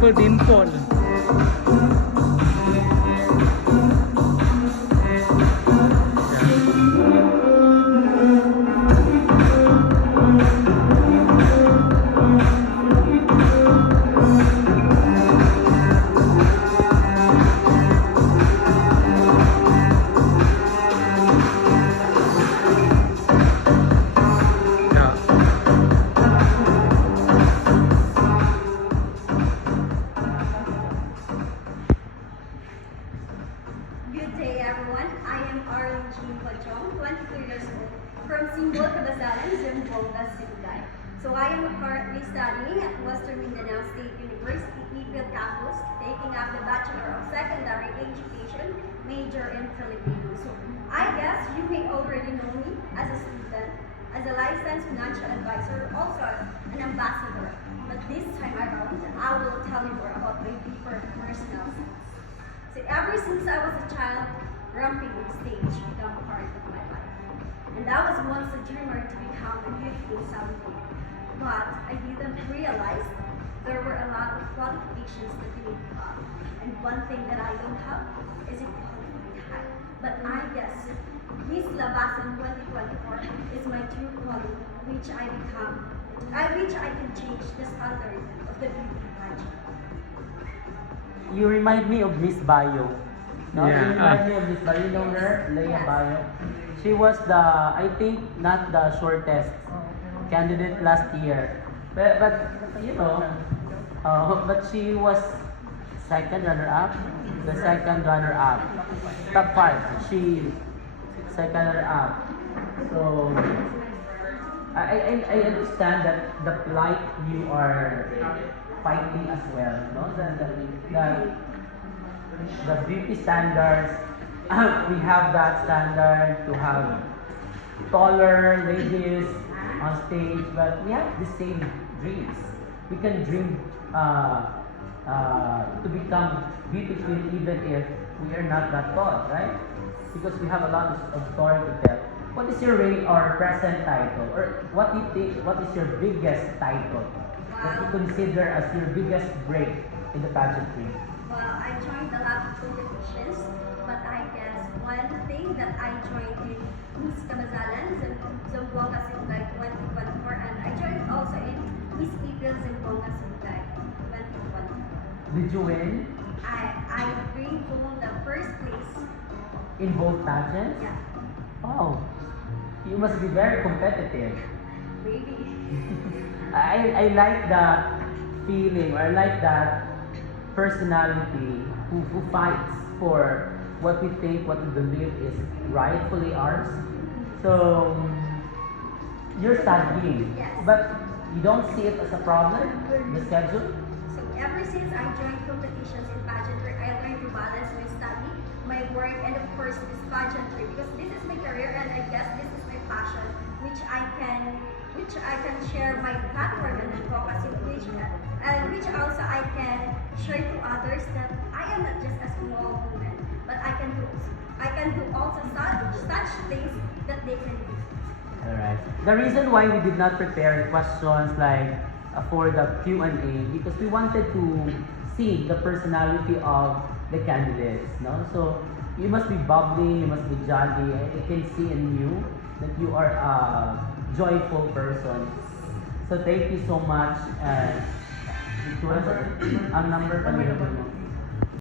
Dimple Dimple. Good day, everyone. I am Arlene Jean Pachong, 22 years old, from Simbol, Cabasalan, Zamboanga, Sibugay. So I am currently studying at Western Mindanao State University, Eagle Campus, taking up the Bachelor of Secondary Education, major in Filipino. So I guess you may already know me as a student, as a licensed financial advisor, also an ambassador. But this time around, I will tell you more about my deeper personal self. So ever since I was a child, ramping on stage became a part of my life. And I was once a dreamer to become a beautiful someday. But I didn't realize there were a lot of qualifications that you need to have. And one thing that I don't have is a qualified height. But I guess Miss Labasan 2024 is my true calling, which I can change the standard of the beauty pageant. You remind me of Miss Bayo. No? Yeah, You remind me of Miss Bayo. You know her? Leia Yes. Bayo. She was the, I think, not the shortest candidate last year. But you know, but she was second runner-up. The second runner-up. Top 5. She second runner-up. So, I understand that the plight you are fighting as well, no? The beauty standards, we have that standard to have taller ladies on stage, but we have the same dreams. We can dream to become beautiful even if we are not that tall, right? Because we have a lot of story to tell. What is your or present title, or what do you think? What is your biggest title that you consider as your biggest break in the pageantry? Well, I joined a lot of competitions, but I guess one thing that I joined in Miss Cabasalan, Zamboanga Sibugay 2024, and I joined also in Miss April Zamboanga Sibugay 2024. Did you win I bring home the first place. in both pageants? Yeah, Oh, you must be very competitive. maybe. I like that feeling, or I like that personality who fights for what we think, what we believe is rightfully ours. So, you're studying, Yes. but you don't see it as a problem, the schedule? So ever since I joined competitions in pageantry, I learned to balance my study, my work, and of course this pageantry, because this is my career and I guess this is my passion, which I can share my platform and advocacy, which also I can share to others that I am not just a small woman, but I can do also such things that they can do. Alright. The reason why we did not prepare questions like for the Q&A, because we wanted to see the personality of the candidates, no? So you must be bubbly, you must be jolly. I can see in you that you are a joyful person. So thank you so much. Ang number pa nila mo.